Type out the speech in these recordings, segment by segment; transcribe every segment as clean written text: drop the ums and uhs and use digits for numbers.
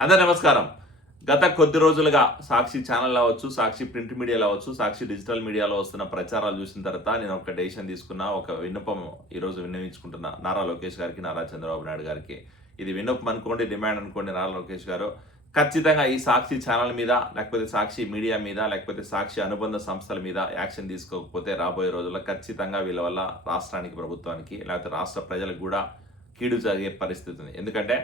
అందరూ నమస్కారం. గత కొద్ది రోజులుగా సాక్షి ఛానల్ అవ్వచ్చు, సాక్షి ప్రింట్ మీడియాలో అవ్వచ్చు, సాక్షి డిజిటల్ మీడియాలో వస్తున్న ప్రచారాలు చూసిన తర్వాత నేను ఒక డెసిషన్ తీసుకున్నా. ఒక విన్నపం ఈరోజు విన్నవించుకుంటున్నా నారా లోకేష్ గారికి, నారా చంద్రబాబు నాయుడు గారికి. ఇది విన్నపం అనుకోండి, డిమాండ్ అనుకోండి. నారా లోకేష్ గారు ఖచ్చితంగా ఈ సాక్షి ఛానల్ మీద, లేకపోతే సాక్షి మీడియా మీద, లేకపోతే సాక్షి అనుబంధ సంస్థల మీద యాక్షన్ తీసుకోకపోతే రాబోయే రోజుల్లో ఖచ్చితంగా వీళ్ళ వల్ల రాష్ట్రానికి, ప్రభుత్వానికి, లేకపోతే రాష్ట్ర ప్రజలకు కూడా కీడు జరిగే పరిస్థితి ఉంది. ఎందుకంటే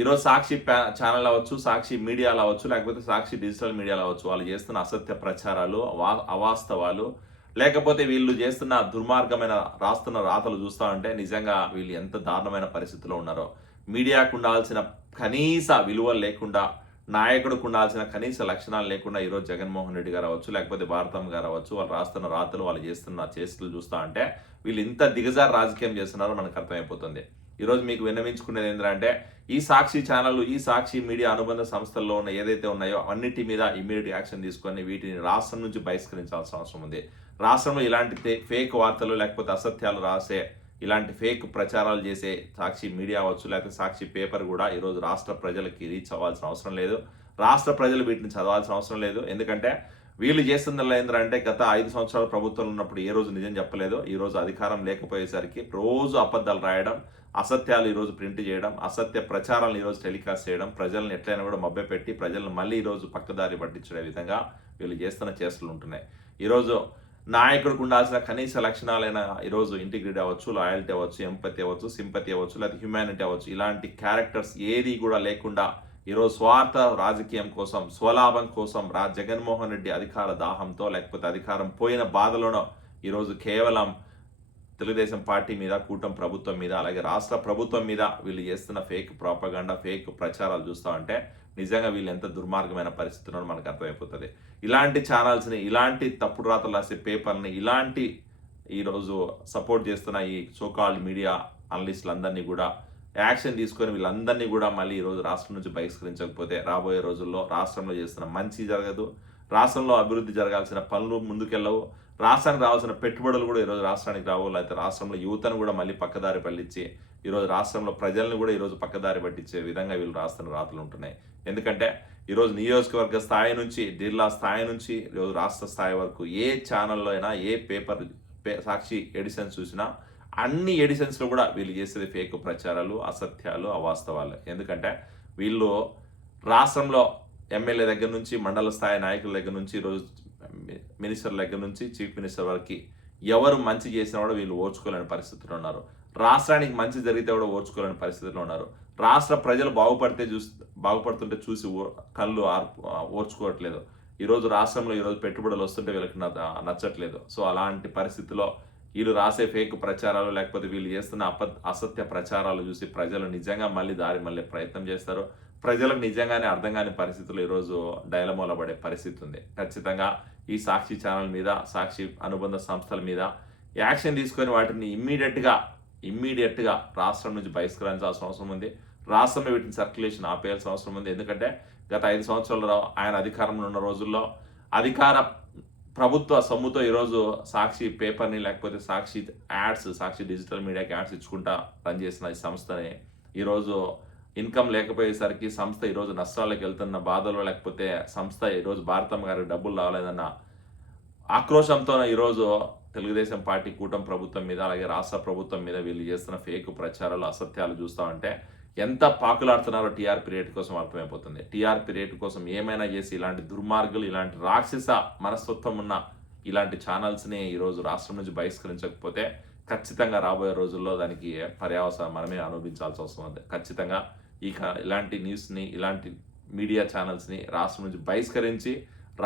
ఈరోజు సాక్షి ఛానల్ అవ్వచ్చు, సాక్షి మీడియాలో అవ్వచ్చు, లేకపోతే సాక్షి డిజిటల్ మీడియాలో అవ్వచ్చు, వాళ్ళు చేస్తున్న అసత్య ప్రచారాలు, అవాస్తవాలు, లేకపోతే వీళ్ళు చేస్తున్న దుర్మార్గమైన రాస్తున్న రాతలు చూస్తూ ఉంటే నిజంగా వీళ్ళు ఎంత దారుణమైన పరిస్థితిలో ఉన్నారో. మీడియాకు ఉండాల్సిన కనీస విలువలు లేకుండా, నాయకుడికి ఉండాల్సిన కనీస లక్షణాలు లేకుండా ఈరోజు జగన్మోహన్ రెడ్డి గారు అవ్వచ్చు, లేకపోతే భారతమ్మ గారు అవ్వచ్చు, వాళ్ళు రాస్తున్న రాతలు, వాళ్ళు చేస్తున్న చేష్టలు చూస్తూ ఉంటే వీళ్ళు ఇంత దిగజారు రాజకీయం చేస్తున్నారో మనకు అర్థమైపోతుంది. ఈరోజు మీకు విన్నవించుకునేది ఏంటంటే ఈ సాక్షి ఛానల్, ఈ సాక్షి మీడియా అనుబంధ సంస్థల్లో ఉన్న ఏదైతే ఉన్నాయో అన్నిటి మీద ఇమీడియట్ యాక్షన్ తీసుకొని వీటిని రాష్ట్రం నుంచి బహిష్కరించాల్సిన అవసరం ఉంది. రాష్ట్రంలో ఇలాంటి ఫేక్ వార్తలు, లేకపోతే అసత్యాలు రాసే, ఇలాంటి ఫేక్ ప్రచారాలు చేసే సాక్షి మీడియా అవ్వచ్చు, లేకపోతే సాక్షి పేపర్ కూడా ఈరోజు రాష్ట్ర ప్రజలకి రీచ్ అవ్వాల్సిన అవసరం లేదు. రాష్ట్ర ప్రజలు వీటిని చదవాల్సిన అవసరం లేదు. ఎందుకంటే వీళ్ళు చేస్తుందల్లా ఏంటంటే గత 5 సంవత్సరాల ప్రభుత్వంలో ఉన్నప్పుడు ఏ రోజు నిజం చెప్పలేదు. ఈ రోజు అధికారం లేకపోయేసరికి రోజు అబద్ధాలు రాయడం, అసత్యాలు ఈరోజు ప్రింట్ చేయడం, అసత్య ప్రచారాలను ఈరోజు టెలికాస్ట్ చేయడం, ప్రజలను ఎట్లయినా కూడా మభ్యపెట్టి ప్రజలను మళ్ళీ ఈరోజు పక్కదారి పట్టించే విధంగా వీళ్ళు చేస్తున్న చేష్టలు ఉంటున్నాయి. ఈరోజు నాయకుడికి ఉండాల్సిన కనీస లక్షణాలైన ఈరోజు ఇంటిగ్రిటీ అవ్వచ్చు, లాయల్టీ అవ్వచ్చు, ఎంపతి అవ్వచ్చు, సింపతి అవ్వచ్చు, లేకపోతే హ్యుమానిటీ అవ్వచ్చు, ఇలాంటి క్యారెక్టర్స్ ఏది కూడా లేకుండా ఈరోజు స్వార్థ రాజకీయం కోసం, స్వలాభం కోసం జగన్మోహన్ రెడ్డి అధికార దాహంతో, లేకపోతే అధికారం పోయిన బాధలోనో ఈరోజు కేవలం తెలుగుదేశం పార్టీ మీద, కూటమి ప్రభుత్వం మీద, అలాగే రాష్ట్ర ప్రభుత్వం మీద వీళ్ళు చేస్తున్న ఫేక్ ప్రాపగండా, ఫేక్ ప్రచారాలు చూస్తూ ఉంటే నిజంగా వీళ్ళు ఎంత దుర్మార్గమైన పరిస్థితుల్లో మనకు అర్థమైపోతుంది. ఇలాంటి ఛానల్స్ని, ఇలాంటి తప్పుడు రాతలు రాసే పేపర్ని, ఇలాంటి ఈరోజు సపోర్ట్ చేస్తున్న ఈ సోకాల్డ్ మీడియా అనలిస్టులందరినీ కూడా యాక్షన్ తీసుకొని వీళ్ళందరినీ కూడా మళ్ళీ ఈరోజు రాష్ట్రం నుంచి బహిష్కరించకపోతే రాబోయే రోజుల్లో రాష్ట్రంలో చేస్తున్న మంచి జరగదు, రాష్ట్రంలో అభివృద్ధి జరగాల్సిన పనులు ముందుకెళ్ళవు, రాష్ట్రానికి రావాల్సిన పెట్టుబడులు కూడా ఈరోజు రాష్ట్రానికి రావు, లేకపోతే రాష్ట్రంలో యువతను కూడా మళ్ళీ పక్కదారి పట్టించి ఈరోజు రాష్ట్రంలో ప్రజలను కూడా ఈరోజు పక్కదారి పట్టించే విధంగా వీళ్ళు రాస్తున్న రాతలు ఉంటున్నాయి. ఎందుకంటే ఈరోజు నియోజకవర్గ స్థాయి నుంచి, జిల్లా స్థాయి నుంచి ఈరోజు రాష్ట్ర స్థాయి వరకు ఏ ఛానల్లో అయినా, ఏ పేపర్ సాక్షి ఎడిషన్స్ చూసినా అన్ని ఎడిషన్స్లో కూడా వీళ్ళు చేసేది ఫేక్ ప్రచారాలు, అసత్యాలు, అవాస్తవాలు. ఎందుకంటే వీళ్ళు రాష్ట్రంలో ఎమ్మెల్యే దగ్గర నుంచి, మండల స్థాయి నాయకుల దగ్గర నుంచి, ఈరోజు మినిస్టర్ దగ్గర నుంచి చీఫ్ మినిస్టర్ వరకు ఎవరు మంచి చేసినా కూడా వీళ్ళు ఓర్చుకోలేని పరిస్థితుల్లో ఉన్నారు. రాష్ట్రానికి మంచి జరిగితే కూడా ఓర్చుకోలేని పరిస్థితుల్లో ఉన్నారు. రాష్ట్ర ప్రజలు బాగుపడుతుంటే చూసి కళ్ళు ఓర్చుకోవట్లేదు. ఈరోజు రాష్ట్రంలో ఈరోజు పెట్టుబడులు వస్తుంటే వీళ్ళకి నచ్చట్లేదు. సో అలాంటి పరిస్థితిలో వీళ్ళు రాసే ఫేక్ ప్రచారాలు, లేకపోతే వీళ్ళు చేస్తున్న అసత్య ప్రచారాలు చూసి ప్రజలు నిజంగా మళ్ళీ ప్రయత్నం చేస్తారు. ప్రజలకు నిజంగానే అర్థం కాని పరిస్థితులు ఈరోజు డైలమోల పడే పరిస్థితి ఉంది. ఖచ్చితంగా ఈ సాక్షి ఛానల్ మీద, సాక్షి అనుబంధ సంస్థల మీద యాక్షన్ తీసుకొని వాటిని ఇమ్మీడియట్గా రాష్ట్రం నుంచి బహిష్కరించాల్సిన అవసరం ఉంది. రాష్ట్రంలో వీటిని సర్క్యులేషన్ ఆపేయాల్సిన అవసరం ఉంది. ఎందుకంటే గత 5 సంవత్సరాలు ఆయన అధికారంలో ఉన్న రోజుల్లో అధికార ప్రభుత్వ సొమ్ముతో ఈరోజు సాక్షి పేపర్ని, లేకపోతే సాక్షి యాడ్స్, సాక్షి డిజిటల్ మీడియాకి యాడ్స్ ఇచ్చుకుంటా రన్ చేసిన ఈ సంస్థని ఈరోజు ఇన్కమ్ లేకపోయేసరికి సంస్థ ఈరోజు నష్టాలకు వెళ్తున్న బాధలో, లేకపోతే సంస్థ ఈరోజు భారతమ్మ గారికి డబ్బులు రాలేదన్న ఆక్రోశంతో ఈరోజు తెలుగుదేశం పార్టీ, కూటమి ప్రభుత్వం మీద, అలాగే రాష్ట్ర ప్రభుత్వం మీద వీళ్ళు చేస్తున్న ఫేక్ ప్రచారాలు, అసత్యాలు చూస్తామంటే ఎంత పాకులాడుతున్నారో టీఆర్పీ రేటు కోసం అర్థమైపోతుంది. టీఆర్పీ రేటు కోసం ఏమైనా చేసి ఇలాంటి దుర్మార్గులు, ఇలాంటి రాక్షస మనస్తత్వం ఉన్న ఇలాంటి ఛానల్స్ని ఈరోజు రాష్ట్రం నుంచి బహిష్కరించకపోతే ఖచ్చితంగా రాబోయే రోజుల్లో దానికి పర్యావసానం మనమే అనుభవించాల్సి వస్తుంది. ఖచ్చితంగా ఇలాంటి న్యూస్ని, ఇలాంటి మీడియా ఛానల్స్ని రాష్ట్రం నుంచి బహిష్కరించి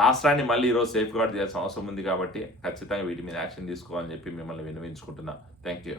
రాష్ట్రాన్ని మళ్ళీ ఈరోజు సేఫ్ గార్డ్ చేయాల్సిన అవసరం ఉంది. కాబట్టి ఖచ్చితంగా వీటి మీద యాక్షన్ తీసుకోవాలని చెప్పి మిమ్మల్ని విన్నవించుకుంటున్నా. Thank you.